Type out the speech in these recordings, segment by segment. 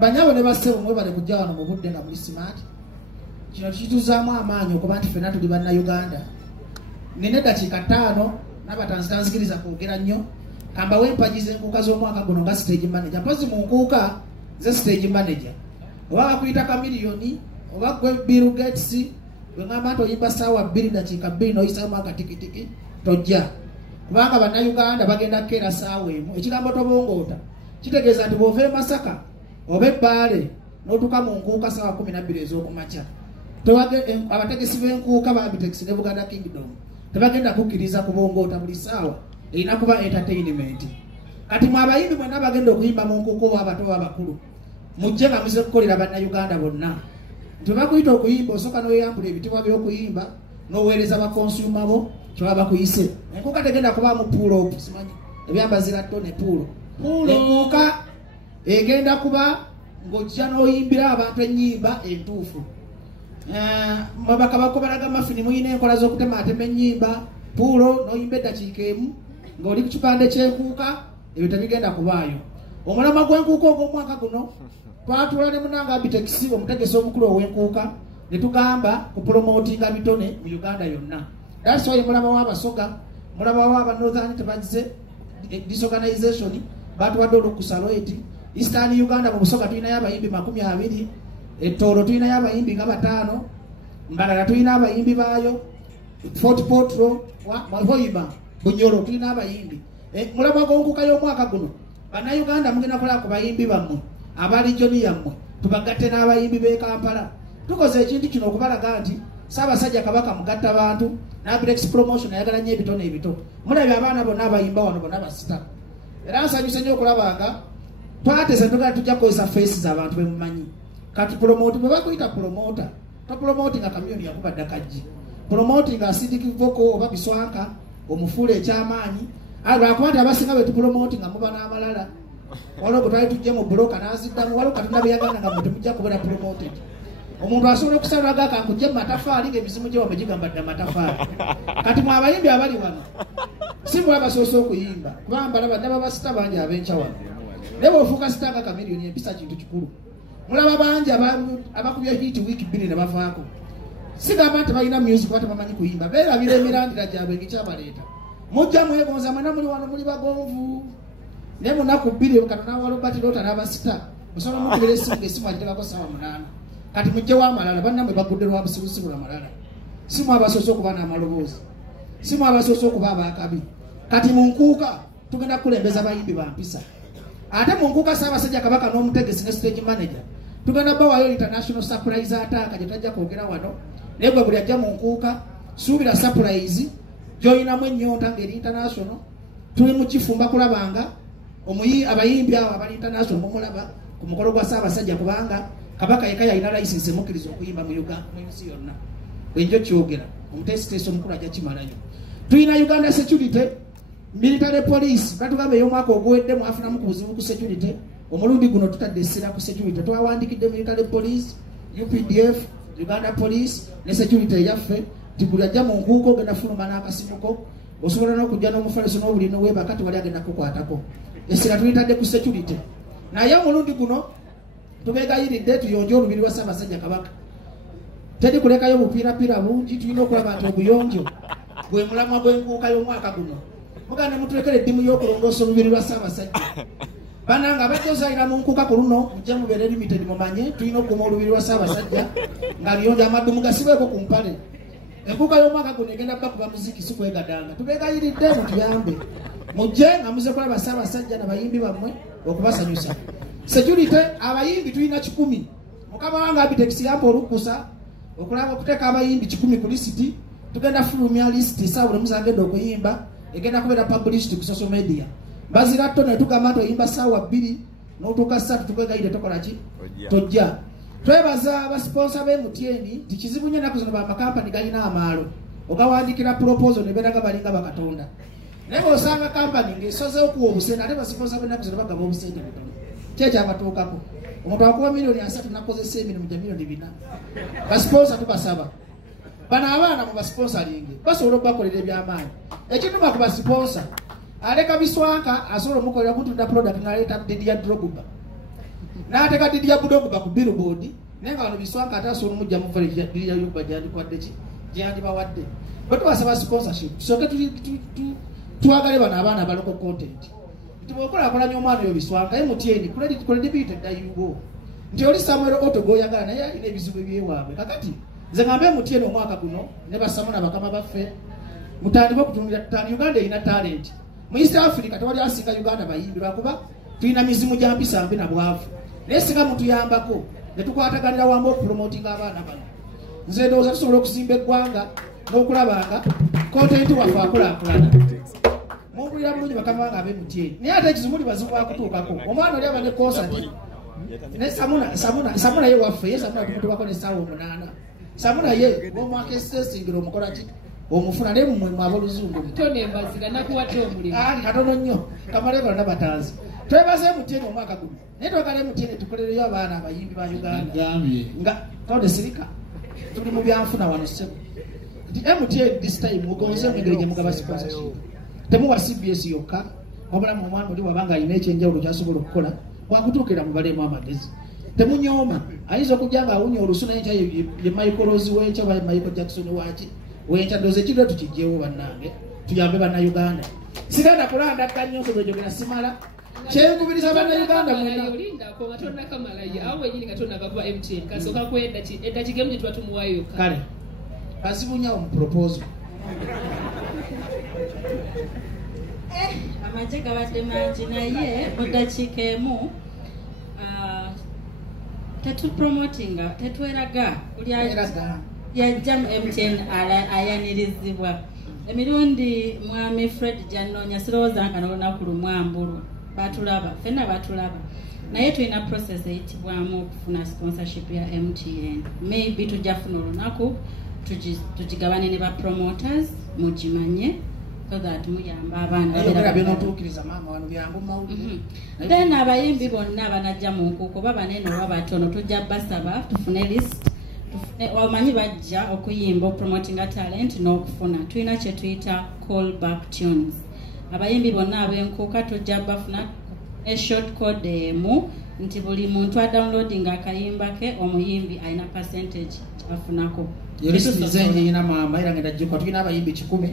Banyabo ne basse umwe bale kujja wano mu budde nga muli smart. Kino kituzaamu amaanyi okuba nti ffenna tuli bannayuganda. Nina eddakiika 5 n'abatanzikiriza kwogera nnyo. Kamba w'empagi z'enkuuka z'omwaka guno nga stage manager. Mpozi mu nkuuka ze stage manager. Oba bakuyita kamiliyoni, oba gwe Bill Gates, bwe ngamba nti oyimba ssaawa 2 dakiika 2 n'oyisaamu akatikitiki, tojja. Kubanga bannayuganda bagenda kukeera ssaawa emu. Ekigambo tobongoota kitegeeza nti bw'ova e Masaka oba ebbaale n'otuuka mu nkuuka ssaawa 12 ez'okumakya. Abategesi b'enkuuka ba Abitex ne Buganda Kingdom tebagenda kukkiriza kubongoota buli ssaawa, erina kuba entertainment. Kati mwe abayimbi mwenna bagenda okuyimba mu nkuuka oba abato oba abakulu, mujje nga muze kukolera bannayuganda bonna. Tebakuyita okuyimba osooka n'oyambula ebitibwa by'okuyimba n'oweereza bakonsuma bo kyebaba bakuyise. Enkuuka tegenda kubaamu puulo, simanyi ebyambazira ttone puulo. Enkuuka egenda kuba ng'ojja n'oyimbira abantu ennyimba entuufu. Mabaka bakobalaga mafini muyina enkola z'okutemaatema ennyimba, puulo n'oyimba eddakiika emu ng'oli ku kipande ky'enkuuka, ebyo tebigenda kubaayo. Omulamwa gw'enkuuka ogw'omwaka guno twatuula ne munanga Abitex omutegesi omukulu ow'enkuuka ne tugamba ku promootinga bitone mu Uganda yonna. That's why mulaba w'abasoga, mulaba w'aba Northern Tebagize Disorganization batuwadde olukusa lweti. Eastern Uganda mu busoga tulinayo abayimbi 20, Ettoro tulinayo abayimbi nga 5, Mbarara tulina abayimbi baayo, Fort Portal, Mahoima, Bunyoro tulina abayimbi. Mulaba gw'enkuuka y'omwaka guno bannayuganda mugenda kola ku bayimbi bammwe abali joni yammwe tubagatte n'abayimbi b'e Kampala. Tukoze ekintu kino okubalaga nti Ssaabasajja Kabaka mugatta bantu n'Abitex promotion ayagala nnyo ebitone ebito. Mulabye abaana bonna abayimba wano bonna basita. Era nsanyuse nnyo okulabanga twateze ntugala tujja kukozesa faces abantu be mumanyi. Kati promote bwe bakuyita promoter, to promoting nga kamyoni yakubadde kajji. Promoting acidic vocal oba biswanka omufuule ekyamaanyi. Lwakuba nti abasinga be tupromoting nga muba n'amalala. Waliwo gwe twali tujje mu buloka n'aziddamu, waliwo Katonda bye yagamba nga temujja kubeera promoted. Omuntu asobola okusalaga akankujje mu matafaali ng'emizimu gye wamwe gigamba dda matafaali. Kati mwe abayimbi abali wano si bwe basoose okuyimba kubanga balaba ddaba basita bangi ab'enkya wano. Naye bw'ofuuka sita nga kamiliyoni empisa kintu kikulu. Mulaba bangi abakubye hit week 2 ne bavaako. Sigamba nti balina music kuba tebamanyi kuyimba, beerabira emirandira gyabwe egikyabaleeta. Mujja mwegonza mwena muli wano muli bagonvu. Naye mu nnaku 2 Katonda wa Robert Lota n'abasita musobola mukubira essimu ng'essimu agitegako ssaawa 8. Kati mujje w'amalala bannammwe bagudde lwa busibusibula malala. Si mwe abasoose okuba n'amaloboozi, si mwe abasoose okuba abakabi. Kati mu nkuuka tugenda kukulembeza bayimbi ba mpisa. Ate mu nkuuka Ssaabasajja Kabaka n'omutegesi ne stage manager tugenda bawaayo international surprise attack gye tajja kwogera wano. Naye gwe buli ajja mu nkuuka suubira surprise gy'olinamu ennyonta ng'eri international. Tuli mu kifumba kulabanga abayimbi abo abali international mumulaba ku mukolo gwa Ssaabasajja kubanga Kabaka yekka yalina license emukkiriza okuyimba mu Uganda mu nsi yonna. Bwenjo kyogera omutesiteesi omukulu ajja kimalayo. Tulina Uganda security, military police batugamba ey'omwaka oguwedde mwafunamu ku buzibu ku security. Omulundi guno tutadde essira ku security. Twawandikidde military police, UPDF, Uganda police ne security eyaffe nti buli ajja mu nkuuka ogenda fuluma n'akasimuko, osobola n'okujja n'omufaleso n'obuli n'oweeba kati wali agenda kukwatako. Essira tulitadde ku security. Naye omulundi guno tubeegayiridde tuyonje olubiri lwa Ssaabasajja Kabaka. Teri kulekayo bupiirapiira bungi, tulina okulaba nti obuyonjo gwe mulamwa gw'enkuuka y'omwaka guno. Muganda mutulekera eddimu y'okulongoosa olubiri lwa Ssaabasajja. Bananga abadde ozaalira mu nkuuka ku luno mujja mubeere limited mumanye tulina okukuuma olubiri lwa Ssaabasajja nga luyonjo amaddumu gasibeeko ku mpale. Enkuuka y'omwaka guno egenda kuba muziki si kwegadanga. Tubeegayiridde mutuyambe. Mujje nga muze kulaba Ssaabasajja n'abayimbi bammwe okubasanyusa. Security abayimbi tulina 10. Mukama wange Abitex yampa olukusa okulaba okuteeka abayimbi 10 ku lisiti. Tugenda fulumya lisiti saa buli muze agenda okuyimba egenda kubeera published ku social media. Bazira ttone tugamba nti oyimba ssaawa 2 n'otuuka 3 tukwegayire tokola ki? Tojja. Twebaza abasiponsa b'MTN nti kizibu nnyo ennaku zino bamakampani galina amaalo. Ogawandikira proposal ne beeraga balinga bakatonda. Naye bw'osanga kampani ng'esozeewo okuwa obusente ate basiponsa b'ennaku zino bagaba obusente butono. Kyekyo abatuukako. omuntu akuwa milioni 3 nakozesa emirimu gya milioni 4 basponsa tubasaba bano abaana mu basponsalingi basobola okubakolera ebyamaanyi ekintu bakubasponsa aleka biswanka asobola omukolera kutunda product naleeta Didier Drogba n'ateeka Didier Drogba ku billboard naye nga bano biswanka ate asobola omujja muvale Didier Drogba gyandikwadde ki gyandibawadde bwe tubasaba sponsorship tusooke twagale bano abaana baloko content nti bw'okulakulanya omwana oyo biswanka MTN credibility eddayugo nti oli Samuel Otto goyagala naye alina ebizibu ebyewaabwe kakati nze ngambe MTN omwaka guno ne basamuna bakama baffe mutandika okutumira Uganda erina talent mu East Africa tewali asinga Uganda bayimbi lwakuba tulina mizimu gya mpisa mbi na bwavu naye singa mutuyambako ne tukwataganira wamu okupromotinga abaana bano nze ndowooza tusobola okuzimba eggwanga n'okulabanga content waffe akulaakulana mumpulira bulungi bakama bange abe MTN naye ate ekizimuli bazibu bakutuukako omwana oli aba ne concert ne Samuna ye waffe ye Samuna tumutubako n'essaawa 8 Samuna ye omwaka esesingiro omukola ki omufuna naye mmwe mwaba oluzungu tonembaziga nakuwadde omulimu katono nnyo kamaleko nabatanzi twebaze MTN omwaka guno naye twagala MTN tukolereyo abaana abayimbi ba Uganda nga tonde sirika tuli mu byanfuna wano ssebo nti MTN this time mugonze engeri gye mugaba sponsorship temuwa CBS yokka wabula mu omwana oli wabanga alina ekyenjawulo kyasobola okukola wakutuukira mubalemu amagezi temunyooma ayinza okujja nga awunya olusu naye nkya ye Michael Rose wenkya oba Michael Jackson waki wenkya ndoze ekirwe tukijjeewo bannange tuyambe bannayuganda sigenda kulandakka nnyo nsobojogera simala kyenkubiriza bannayuganda mwena olindako nga tonnakamalayo awo wenyini nga tonnavakuba MTN kasooka kwedda eddakiga emu gye tuba tumuwayo kale bazibunyawo mu proposal amagye gabadde mangi naye mu ddakiika emu tetupromotinga tetweraga yajja mu MTN ayanirizibwa emirundi mwami Fred Jannonya sirowooza nga n'olunaku lumwambulwa batulaba fenna batulaba naye tulina process eyitibwamu okufuna sponsorship ya MTN maybe tujja funa olunaku tugigabane ne ba promoters mugimanye so that muyamba abaana then abayimbi bonna banajja mu nkuuko baba banene oba batono tujja basaba tufune list wamanyi bajja okuyimba promotinga talent n'okufuna tulina kye tuyita call back tunes abayimbi bonna ab'enkuuka tujja bafuna a short code emu nti buli muntu adownloading akayimba ke omuyimbi alina percentage afunako yolisinze nyina mama era ngenda jikwa tulina abayimbi 10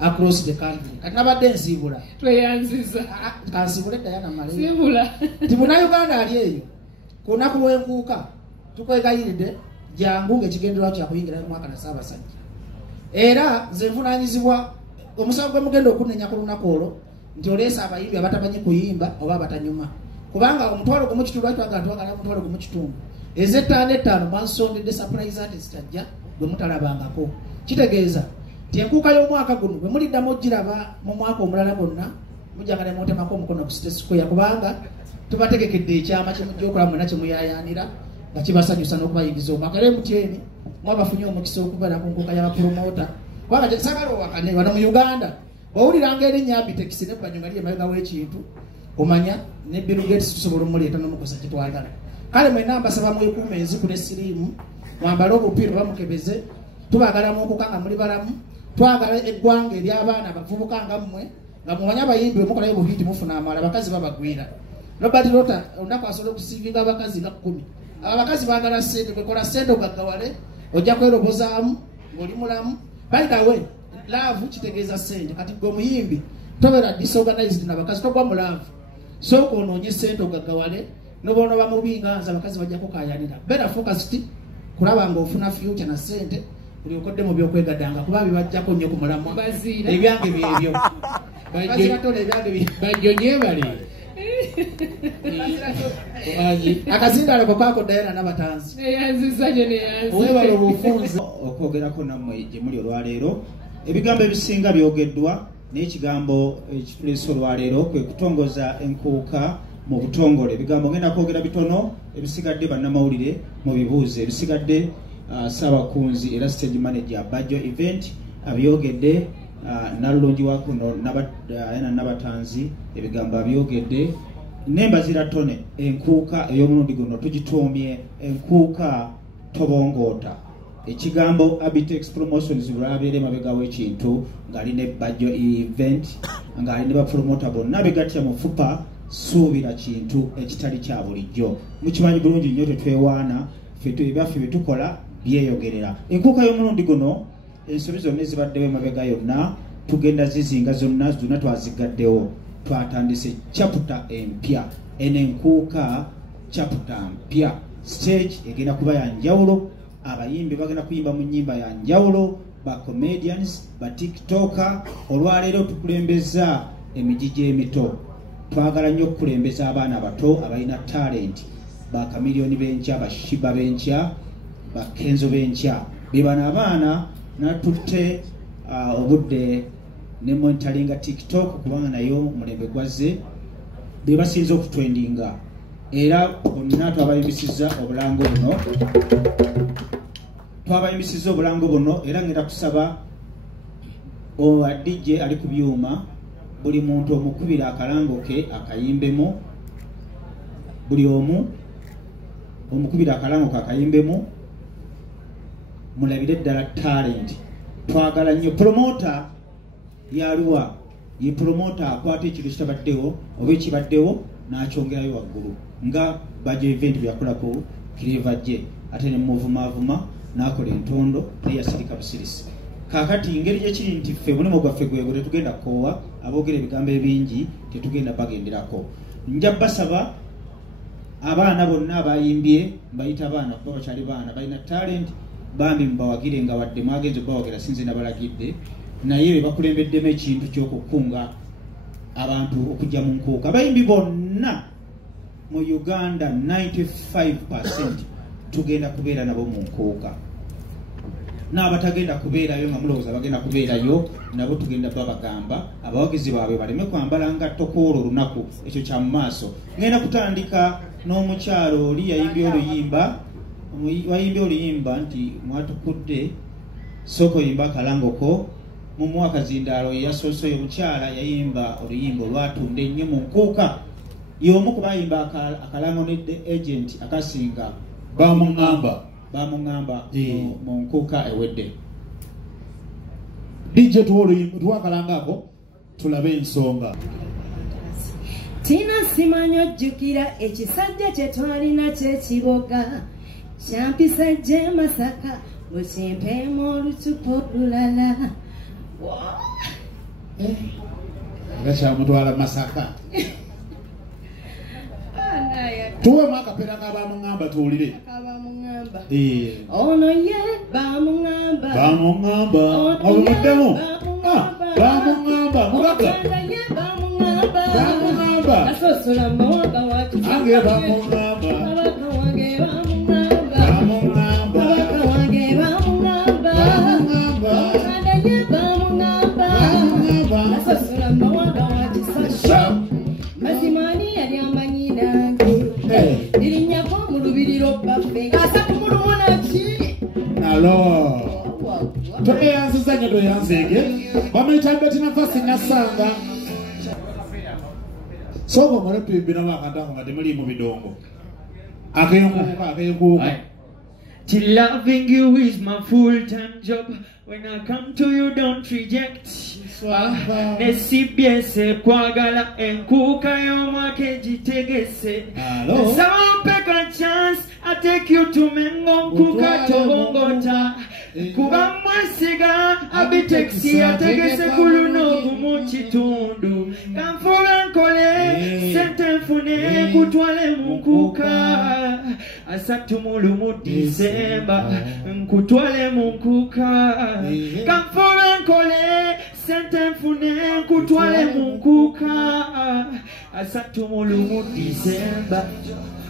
across the country kati nabadde nsiibula tweyanziza kansibule Diana Male siibula ti Munnayuganda ali eyo ku lunaku lw'enkuuka tukwegayiridde jangu ng'ekigendererwa kyakuyingira mu mwaka na Ssaabasajja era nze nvunaanyizibwa omusango gwe mugenda okunenya ku lunaku olwo nti oleesa abayimbi abatamanyi kuyimba oba abatanyuma kubanga omutwalo gumu kitundu twagala omutwalo gumu kitundu ez'ettaano mwansondedde surprise artist ajja gwe mutalabangako kitegeeza nti enkuuka y'omwaka guno bwe muliddamu ogiraba mu mwaka omulala gwonna mujjanga ne mutemako omukono ku City Square kubanga tubategekedde ekyama kyemujja okola mwena kyemuyayaanira nga kibasanyusa n'okubayingiza omwaka era MTN mwabafunye omukisa okubeera ku nkuuka y'abapromota kubanga sagala owakane wano mu Uganda bw'owuliranga erinnya Abitex ne banyuma liye mabega w'ekintu omanya ne Bill Gates tusobola omuleeta n'omukosa kitwagala kale mwena mbasaba mwekuuma enziku ne siriimu mwambale obupiira bamukebeze tubagala mu nkuuka nga muli balamu twagala eggwanga ery'abaana bavubuka nga mmwe nga mumanyi abayimbi omukolayo buhiiti mufuna amala abakazi babagwira Robert Lota olunaku asobola okusiivinga abakazi nga 10 abakazi baagala ssente kwekola ssente ogaggawale ojja kwerobozaamu ng'oli mulamu by the way laavu kitegeeza ssente kati gwe omuyimbi tobeera disorganized n'abakazi togwa mu laavu sooka onoonye ssente ogaggawale noboona bamubinga nze abakazi bajja kukayanira beera focused kulaba ng'ofuna future na ssente buli okodde mu byokwegaddanga kuba bibajjako nnyo ku mulamwa ebyange byebyo bajjonyebale akazinda leko kako Diana n'abatanzi webala obufunze okwogerako nammwe gye muli olwaleero ebigambo ebisinga byogeddwa n'ekigambo ekituleese olwaleero kwe kutongoza enkuuka mu butongole ebigambo ngenda kwogera bitono ebisigadde bannamawulire mu bibuuzo ebisigadde Ssaabakunzi era stage manager Bajjo event abyogedde nalulungi wakuno n'abatanzi ebigambo abyogedde Nembazira tone enkuuka ey'omulundi guno tugituumye enkuuka tobongoota. Ekigambo Abitex Promotions lwabeera emabega w'ekintu ng'alina ebbajjo event ng'alina bapromota bonna begatya mu FUPA suubira kintu ekitali kya bulijjo. Mukimanyi bulungi nnyo tetwewaana ebyaffe bye tukola byeyogerera. Enkuuka y'omulundi guno ensobi zonna ezibaddewo emabega yonna tugenda zizinga zonna twazigaddewo. Twatandise chapter empya enenkuuka chapter mpya. Stage egenda kuba ya njawulo, abayimbi bagenda kuyimba mu nnyimba ya njawulo, ba comedians, ba tiktoker. Olwaleero tukulembeza emijiji emito. Twagala nnyo okukulembeza abaana abato abalina talent, ba kamiliyoni b'enkya, ba shiba b'enkya, ba kenzo b'enkya. Be bano abaana natutte obudde ne monitoringa TikTok kubanga nayo mulembe gwaze be basinze okutwendinga. Era bonna twabayimbisiza obulango buno era ngenda kusaba DJ ali ku byuma buli muntu omukubira akalango ke akayimbemu, buli omu omukubira akalango ke akayimbemu, mulabire ddala talent. Twagala nnyo promoter yaluwa ye promoter akwata ekintu kitabaddewo oba ekibaddewo n'akyongerayo waggulu nga baje event byakolako Clever je ate ne muvuma n'akola entondo teyasirika busirisi. Kakati ingeri gyekiri nti ffe mulimu gwaffe gwegwo tetugenda koowa aboogera ebigambo ebingi tetugenda bagenderako. Nja basaba abaana bonna abayimbye mbayita abaana kuba bakyali baana balina talent bambi mbawagire nga wadde mwagenze bawagira sinze nabalagidde naye be bakulembeddemu ekintu ky'okukunga abantu okujja mu nkuuka. Abayimbi bonna mu Uganda 95% tugenda kubeera nabo mu nkuuka. N'abatagenda kubeerayo nga mulowooza bagenda kubeerayo nabo tugenda babagamba abawagizi baabwe baleme kwambala ngatto kw'olwo olunaku. Ekyo kya mu maaso. Ngenda kutandika n'omukyalo oli wayimbye oluyimba nti mwatukudde soko yimba akalangoko mu mwaka zindaalo yasoose omukyala yayimba oluyimba olwatunda ennyo mu nkuuka. Y'omu ku bayimba akalango ne agent akasinga bamuŋŋamba mu nkuuka ewedde. DJ tuwakalangako tulabe ensonga. Tina simanyo jjukira ekisajja kye twalina ky'ekiboga kyampisa gye Masaka lukimpeemu olucupa olulala. Nga kyamutwala Masaka. Tuwemu akapera k'abamuŋŋamba tuwulire. Ono ye bamuŋŋamba. Obuddemu. Bamuŋŋamba. Mugaga. Bamuŋŋamba. Asosola mawanga watu. Ange bamuŋŋamba. Kabaka wange bamuŋŋamba. Bamuŋŋamba. Kabaka wange bamuŋŋamba. Bamuŋŋamba. Omukanda ye bamuŋŋamba. Bamuŋŋamba. Asosola mawanga watu. Mazimani yali amanyi nange. Irinnyako mu lubiriro baffe. Asatu mu lumunaki. Alo. Toyanziza nnyo toyanzege. Bamuyita Bettina Fassi Nasanga. Soko mole tubibina bakatako nga temuli mu bidongo. Akenkuuka. Till loving you is my full-time job. When I come to you, don't reject. Nesibyese kwagala enkuuka y'omwaka egitegese. Sampe chance, I take you to Mengo nkuuka tobongota. Kuba mwesiga Abitex ategese kuluno gumu kitundu. Kanfura nkole sente nfune kutwale mu nkuuka. Asatu mu December nkutwale mu nkuuka. Kanfura nkole sente nfune nkutwale mu nkuuka. Asatu mu December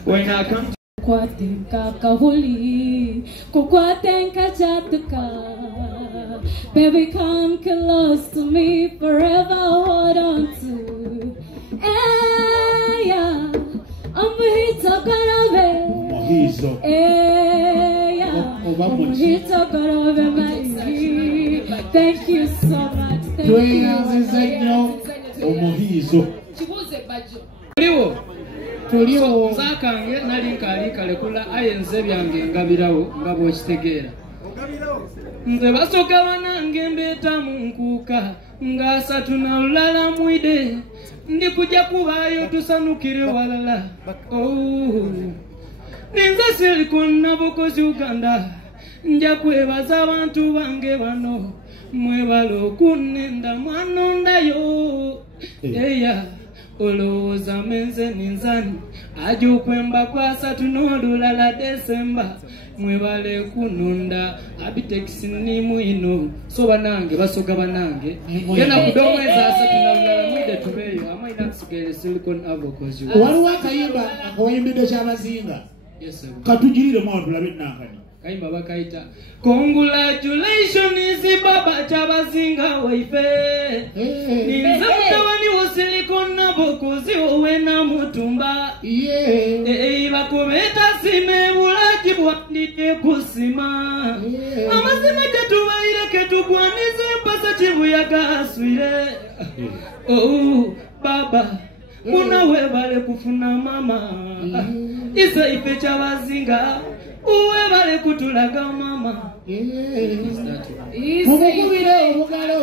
when I come Kwatenka kahuli, kukwatenka chatuka. Baby, come close to me, forever hold on to. Hey, yeah, Amuhito Karave. Mohizo. Hey, yeah, Amuhito Karave, my. Thank you so much. Thank you. Omuhizo. Chibuze bajo. tuliwo nzakange nali nkaali kalekula ayenze byange ngabirawo nga bw'okitegeera nze basooka banange mbeeta mu nkuuka ng'asatu na lulala mwide ndi kujja kubaayo tusanukire walala ninze Silicon Nabukozi Uganda nja kwebaza abantu bange bano mwebala okunnenda mwanondayo eya olowooza menze ninzani aja okwemba kwa 3 n'olulala Desemba mwebale kunonda Abitex ni mwino so banange basoga banange yena kudomweza 3 n'olulala mwide tubeyo amaina kusigere Silicon Nabukozi waliwo akayimba akawayimbidde ky'abazinga katugirire mwana tulabe nankani kayimba bakaita congratulations baba chabazinga waife ninza mutawani wo Silicon Nabukozi owe na mutumba bakubeta sime bulaji bwandite kusima amazima tetubaireke tugwanize mpasa kibuyaga aswire baba muna webale kufuna mama isa ife chabazinga uwe bale kutulaga mama mumukubire omugalo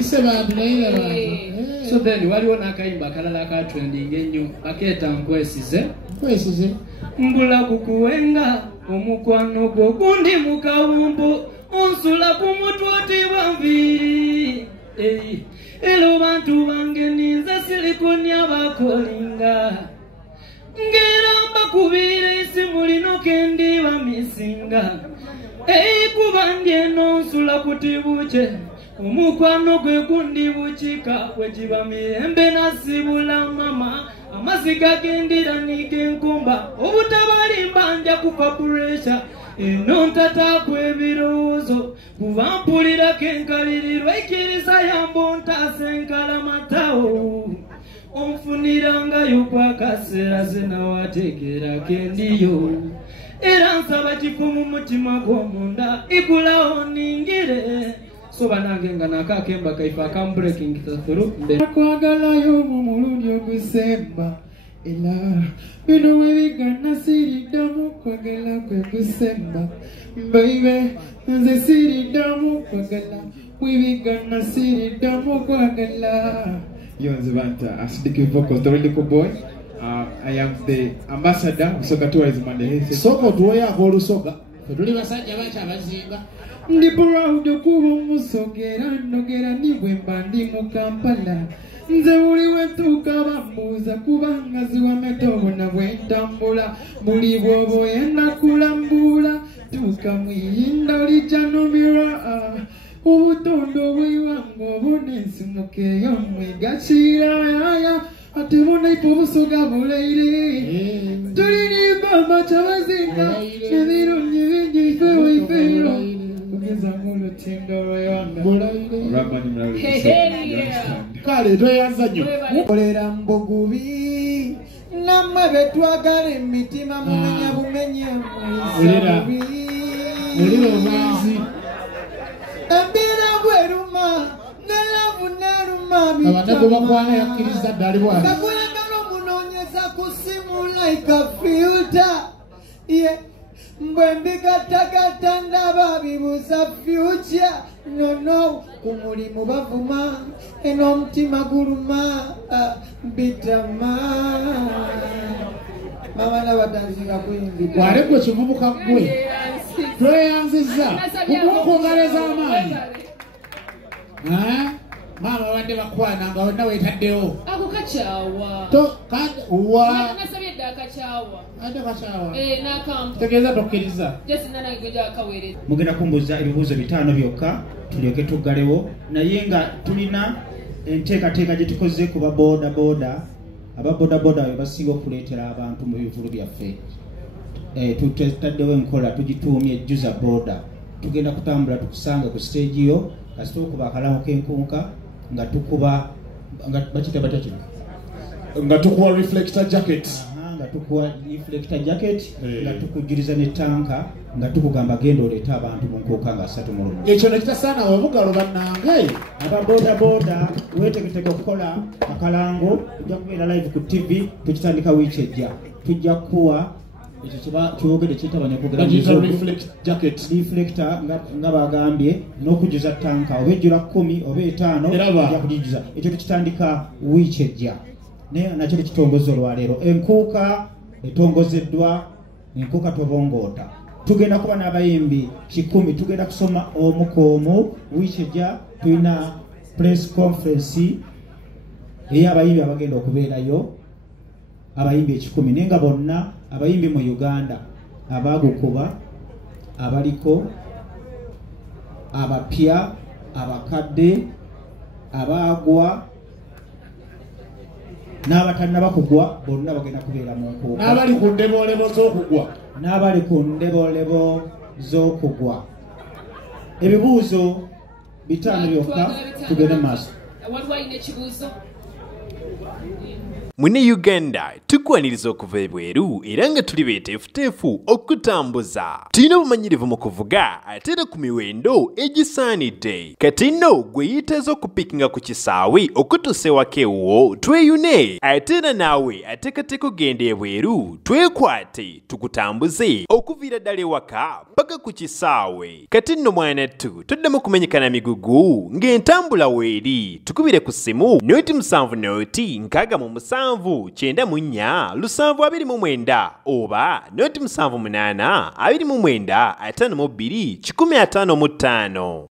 ise bantu naile bantu so then waliwo n'akayimba akalala ka trending ennyo akeeta nkwesize mbula kukuwenga omukwano gwo gundi mu kawumpu onsula ku mutwe otiba nviiri elo bantu bange ninze Silicon abakolinga ngeramba kubire isimu lino kendi bamisinga kubandye nonsula kutibuche omukwano gwe gundi bukika wejiba mirembe nasibula mama amasiga gendira nigenkumba obutabalimba nja kufa pressure eno ntatakwe ebirowoozo kuba mpulira kenkalirirwa ikiriza yambo ntasenkala matawo onfunirangayo kwa kaseera zenawategeera kendiyo era nsaba kifo mu mutima gw'omunda igulawo ningire so banange nga nakakemba kaifa kam breaking through kwagalayo mu mulundi ogusemba era bino webigana siriddamu kwagala kwe gusemba baby nze siriddamu kwagala webigana siriddamu kwagala Yonze Banta, Asidiki Vocals, the Radical Boy. I am the ambassador of Soka Tourism and the Hesse. Soko tuwe akolu soka. Tuli basajja bacha abazinga. Ndi proud okuba omusogera nogera nibwe mbandi mu Kampala. Nze buli wetuuka bambuuza kubanga ziwa metobo na bwentambula. Buli bw'oba oyenda kulambula tuuka mwiyinda olijjanumira. Ubutondo bw'iwange obunensi mukeeyo mwegakira yaya ate bona ipobusoga buleire tulirimba amacabazinga ebirungi bingi ife waifeiro kugeza ng'olutindo lweyanga kale tweyanza nnyo olera mbugubi nammwe betwagala emitima mumenya bumenya olera omwanzi Ambira bweruma, nelavu neruma abanago bakwana yakkiriza ddali bwati kakulagala omunonyeza kusimu like a filter mbwe mbigatagata ndaba bibuza future nono ku mulimu bavuma eno omutima guluma bitama mabana batanzinga kuyimbidwa wale gwe kivubuka gwe tweyanziza kumukongaleza amaanyi maama badde bakwana nga wonna weetaddewo ako kacyawa nasabye dda akacyawa ate kacyawa n'akampu tegeeza tokkiriza jesi nanagejja akaweereza mugenda kumbuuza ebibuuzo 5 byokka tulyoke tuggalewo naye nga tulina enteekateeka gye tukoze ku baboodabooda ababoodabooda be basinga okuleetera abantu mu bivulu byaffe tutaddewo enkola tugituumye ejjuza booda tugenda kutambula tukusanga ku stage yo kasita okuba akalawo k'enkunka nga tukuba reflector jacket nga tukuwa reflector jacket nga tukujiriza ne tanka nga tukugamba genda oleeta abantu mu nkuuka nga 3 ekyo nekitasaana webugalo bannange ababodaboda weetegeteka okukola akalango tujja kubeera live ku tv tukitandika wiiki ejja tujja kuwa ekyo kyogede kitabanya reflector nga bagambye n'okujuza tanka oba ejjula 10 oba 5 ojja kugijuza ekyo tukitandika wiiki ejja nakyo tukitongoza olwaleero enkuuka etongozeddwa enkuuka tobongoota tugenda kuba n'abayimbi 10 tugenda kusoma omu ku omu wiiki ejja tulina press conference ey'abayimbi abagenda okubeerayo abayimbi 10 naye nga bonna abayimbi mu Uganda abagukuba abaliko abapya abakadde abagwa n'abatannaba kugwa bonna bagenda kubeera mu nkuuka n'abali ku ndeboolebo z'okugwa n'abali ku ndeboolebo z'okugwa ebibuuzo 5 byokka tugende maaso waliwo alina ekibuuzo Mune Uganda tukwaniriza okuva ebweru era nga tuli beeteefuteefu okutambuza. Tulina obumanyirivu mu kuvuga ate era ku miwendo egisaanidde. Kati nno gwe yeetaaza okupikinga ku kisaawe okutuusa ewaka ewuwo tweyune ate era naawe ateekateeka okugenda ebweru twekwate tukutambuze okuviira ddala ewaka paka ku kisaawe. Kati nno mwanattu toddamu kumenyekana migugu ng'entambula weeri tukubire ku ssimu noti 7 noti 6 94 729 oba noti 78 29 52 155.